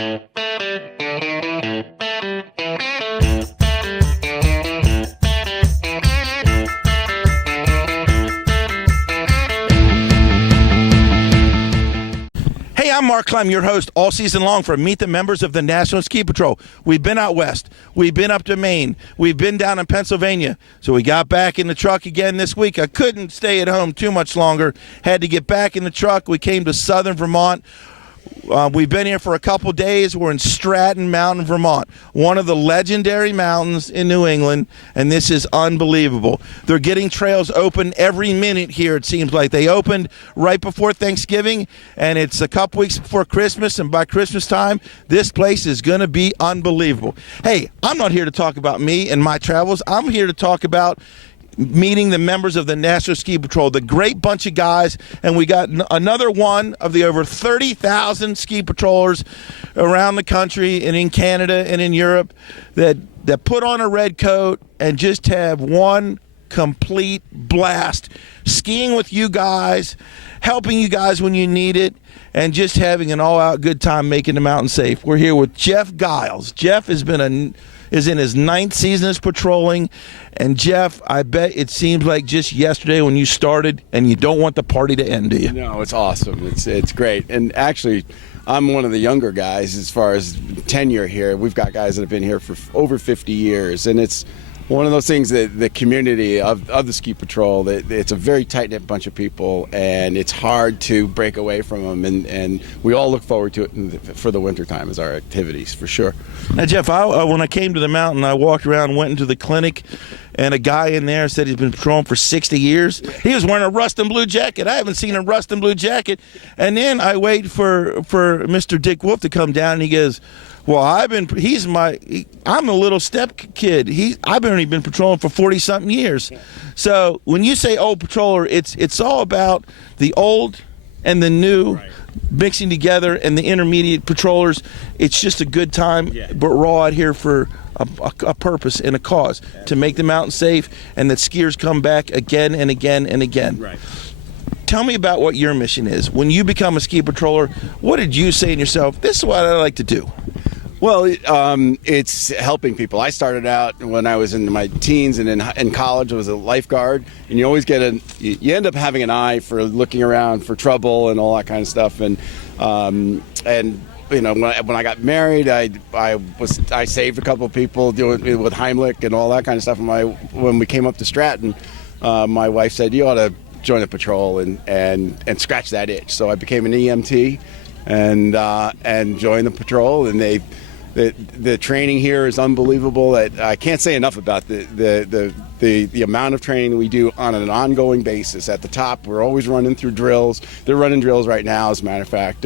Hey, I'm Mark Clem, your host all season long for Meet the Members of the National Ski Patrol. We've been out west. We've been up to Maine. We've been down in Pennsylvania. So we got back in the truck again this week. I couldn't stay at home too much longer. Had to get back in the truck. We came to southern Vermont. We've been here for a couple days. We're in Stratton Mountain, Vermont, one of the legendary mountains in New England, and this is unbelievable. They're getting trails open every minute here, it seems like. They opened right before Thanksgiving, and it's a couple weeks before Christmas, and by Christmas time, this place is going to be unbelievable. Hey, I'm not here to talk about me and my travels. I'm here to talk about meeting the members of the National Ski Patrol, the great bunch of guys, and we got another one of the over 30,000 ski patrollers around the country and in Canada and in Europe that put on a red coat and just have one complete blast skiing with you guys, helping you guys when you need it, and just having an all-out good time making the mountain safe. We're here with Geoff Geils. Geoff is in his 9th season of patrolling. And Geoff, I bet it seems like just yesterday when you started, and you don't want the party to end, do you? No, it's awesome. It's great. And actually, I'm one of the younger guys as far as tenure here. We've got guys that have been here for over 50 years, and it's one of those things that the community of the ski patrol, it's a very tight-knit bunch of people, and it's hard to break away from them, and we all look forward to it for the wintertime as our activities, for sure. Now, Geoff, when I came to the mountain, I walked around, went into the clinic, and a guy in there said he's been patrolling for 60 years. He was wearing a Ruston blue jacket. I haven't seen a Ruston blue jacket. And then I wait for Mr. Dick Wolf to come down, and he goes, well, I'm a little step kid. I've only been patrolling for 40-something years. So when you say old patroller, it's all about the old and the new mixing together, and the intermediate patrollers. It's just a good time, but we're all out here for a purpose and a cause, to make the mountain safe, and that skiers come back again and again and again. Right. Tell me about what your mission is. When you become a ski patroller, what did you say to yourself, this is what I like to do? Well, it's helping people. I started out when I was in my teens, and in college I was a lifeguard, and you always you end up having an eye for looking around for trouble and all that kind of stuff. And you know, when I got married, I saved a couple of people doing with Heimlich and all that kind of stuff. And when we came up to Stratton, my wife said, you ought to join a patrol and scratch that itch. So I became an EMT and joined the patrol, and the training here is unbelievable. I can't say enough about the amount of training we do on an ongoing basis. At the top, we're always running through drills. They're running drills right now, as a matter of fact,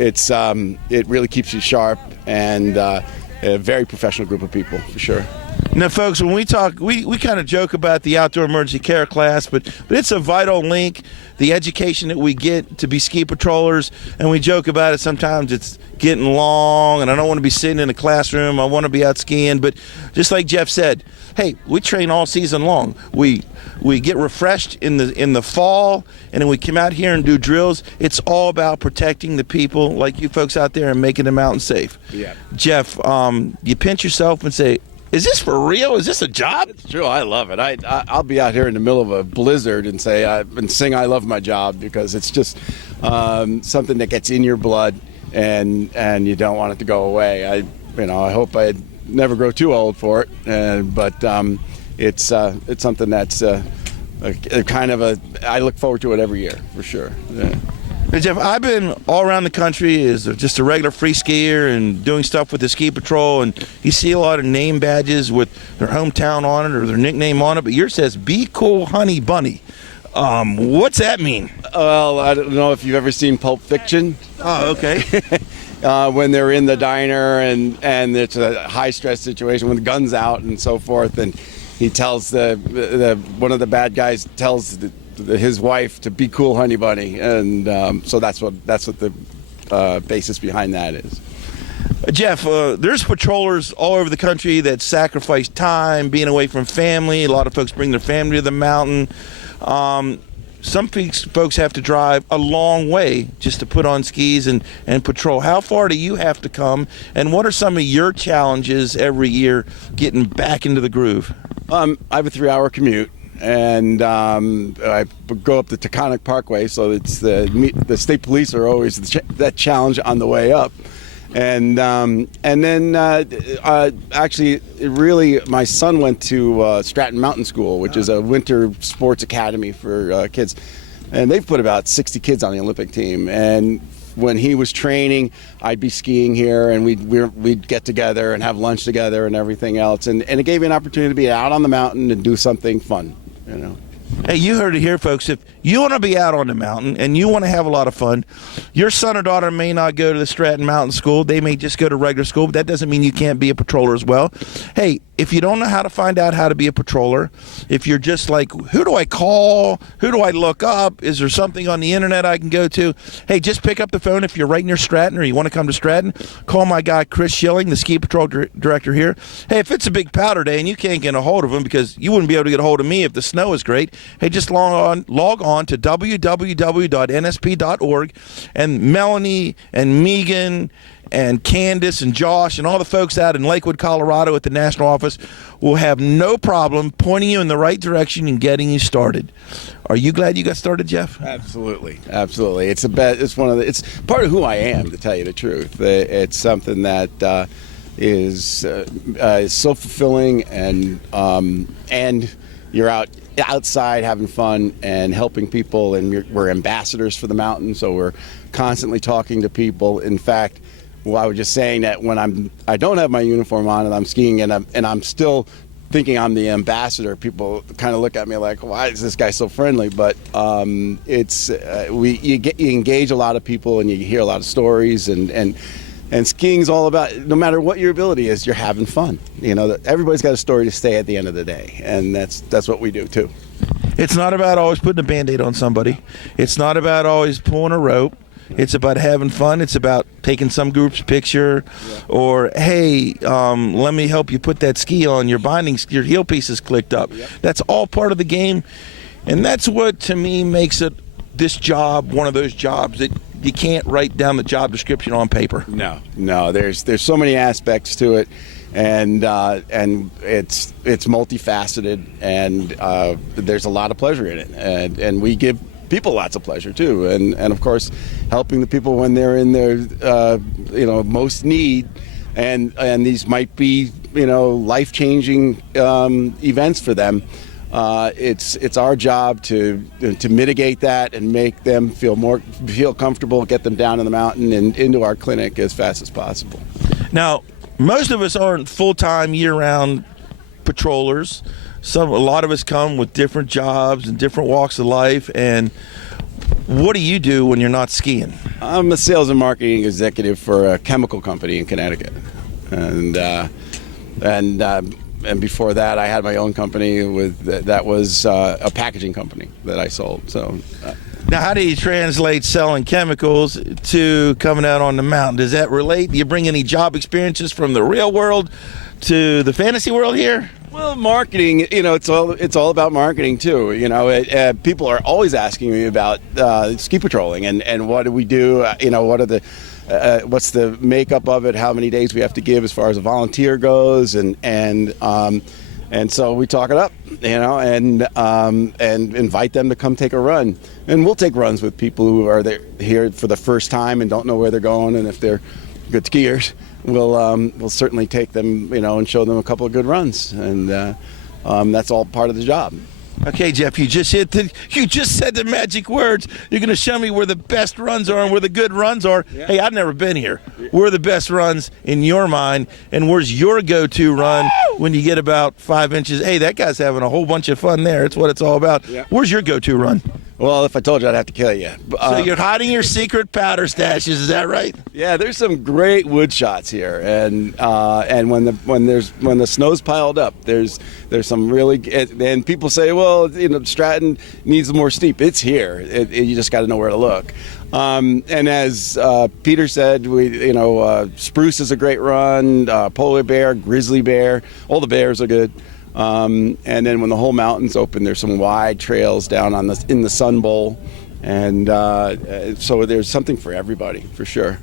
it really keeps you sharp, and a very professional group of people, for sure. Now, folks, when we talk, we kind of joke about the outdoor emergency care class, but it's a vital link, the education that we get to be ski patrollers, and we joke about it. Sometimes it's getting long, and I don't want to be sitting in a classroom. I want to be out skiing. But just like Geoff said, hey, we train all season long. We get refreshed in the fall, and then we come out here and do drills. It's all about protecting the people like you folks out there and making the mountain safe. Yeah. Geoff, you pinch yourself and say, is this for real? Is this a job? It's true. I love it. I'll be out here in the middle of a blizzard and sing I love my job, because it's just something that gets in your blood, and you don't want it to go away. I hope I never grow too old for it, but it's something that's I look forward to it every year, for sure. Yeah. Now, Geoff, I've been all around the country as just a regular free skier and doing stuff with the ski patrol, and you see a lot of name badges with their hometown on it or their nickname on it, but yours says "Be Cool Honey Bunny." What's that mean? Well, I don't know if you've ever seen Pulp Fiction. Oh, okay. When they're in the diner and it's a high stress situation with guns out and so forth, and he tells one of the bad guys tells his wife to be cool, honey bunny, and so that's what the basis behind that is. Geoff, there's patrollers all over the country that sacrifice time being away from family. A lot of folks bring their family to the mountain. some folks have to drive a long way just to put on skis and patrol. How far do you have to come, and what are some of your challenges every year getting back into the groove? I have a 3-hour commute, and I go up the Taconic Parkway, so it's the state police are always that challenge on the way up. And then actually, really, my son went to Stratton Mountain School, which is a winter sports academy for kids, and they've put about 60 kids on the Olympic team. And when he was training, I'd be skiing here, and we'd get together and have lunch together and everything else, and it gave me an opportunity to be out on the mountain and do something fun, you know. Hey, you heard it here, folks. If you want to be out on the mountain and you want to have a lot of fun, your son or daughter may not go to the Stratton Mountain School. They may just go to regular school, but that doesn't mean you can't be a patroller as well. Hey, if you don't know how to find out how to be a patroller, if you're just like, who do I call? Who do I look up? Is there something on the internet I can go to? Hey, just pick up the phone if you're right near Stratton or you want to come to Stratton. Call my guy, Chris Schilling, the ski patrol director here. Hey, if it's a big powder day and you can't get a hold of him because you wouldn't be able to get a hold of me if the snow is great, hey, just log on to www.nsp.org, and Melanie and Megan and Candace and Josh and all the folks out in Lakewood, Colorado at the national office will have no problem pointing you in the right direction and getting you started. Are you glad you got started, Geoff? Absolutely. It's part of who I am, to tell you the truth. It's something that is so fulfilling, and you're outside having fun and helping people, and we're ambassadors for the mountain, so we're constantly talking to people. In fact, I was just saying that when I don't have my uniform on and I'm skiing and I'm still thinking I'm the ambassador, people kind of look at me like, why is this guy so friendly? But you engage a lot of people and you hear a lot of stories, and skiing's all about, no matter what your ability is, you're having fun. You know, everybody's got a story to say at the end of the day, and that's what we do too. It's not about always putting a Band-Aid on somebody. It's not about always pulling a rope. It's about having fun. It's about taking some group's picture, or, hey, let me help you put that ski on. Your heel piece is clicked up. Yep. That's all part of the game, and that's what, to me, makes this job one of those jobs that you can't write down the job description on paper. No. There's so many aspects to it, and it's multifaceted, and there's a lot of pleasure in it, and we give people lots of pleasure too, and of course helping the people when they're in their most need, and these might be life-changing events for them. It's our job to mitigate that and make them feel comfortable, get them down in the mountain and into our clinic as fast as possible. Now, most of us aren't full-time year-round patrollers. A lot of us come with different jobs and different walks of life. And what do you do when you're not skiing? I'm a sales and marketing executive for a chemical company in Connecticut, and before that, I had my own company that was a packaging company that I sold. So. Now, how do you translate selling chemicals to coming out on the mountain? Does that relate? Do you bring any job experiences from the real world to the fantasy world here? Well, marketing, it's all about marketing too. People are always asking me about ski patrolling and what do we do? What are the what's the makeup of it? How many days we have to give as far as a volunteer goes, and so we talk it up, and invite them to come take a run. And we'll take runs with people who are here for the first time and don't know where they're going, and if they're good skiers, we'll certainly take them, and show them a couple of good runs, and that's all part of the job. Okay, Geoff, you just said the magic words. You're going to show me where the best runs are and where the good runs are. Yeah. Hey, I've never been here. Where are the best runs in your mind, and where's your go-to run when you get about 5 inches? Hey, that guy's having a whole bunch of fun there. It's what it's all about. Yeah. Where's your go-to run? Well, if I told you, I'd have to kill you. So you're hiding your secret powder stashes, is that right? Yeah, there's some great wood shots here, and when the snow's piled up, there's some really, and people say, well, Stratton needs more steep. It's here. You just got to know where to look. And as Peter said, spruce is a great run. Polar bear, grizzly bear, all the bears are good. And then when the whole mountain's open, there's some wide trails down in the Sun Bowl. And so there's something for everybody, for sure.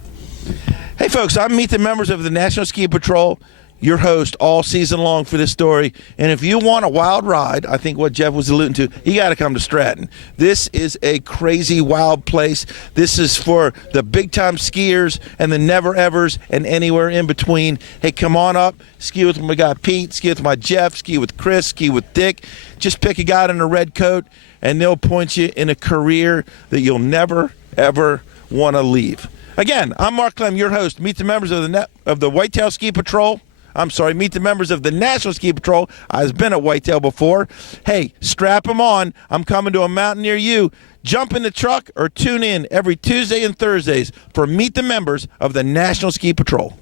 Hey, folks, I'm Meet the Members of the National Ski Patrol, your host all season long for this story. And if you want a wild ride, I think what Geoff was alluding to, you got to come to Stratton. This is a crazy, wild place. This is for the big-time skiers and the never-evers and anywhere in between. Hey, come on up. Ski with my guy Pete, ski with my Geoff, ski with Chris, ski with Dick. Just pick a guy in a red coat, and they'll point you in a career that you'll never, ever want to leave. Again, I'm Mark Clem, your host. Meet the members of the Whitetail Ski Patrol. Meet the members of the National Ski Patrol. I've been at Whitetail before. Hey, strap them on. I'm coming to a mountain near you. Jump in the truck or tune in every Tuesday and Thursdays for Meet the Members of the National Ski Patrol.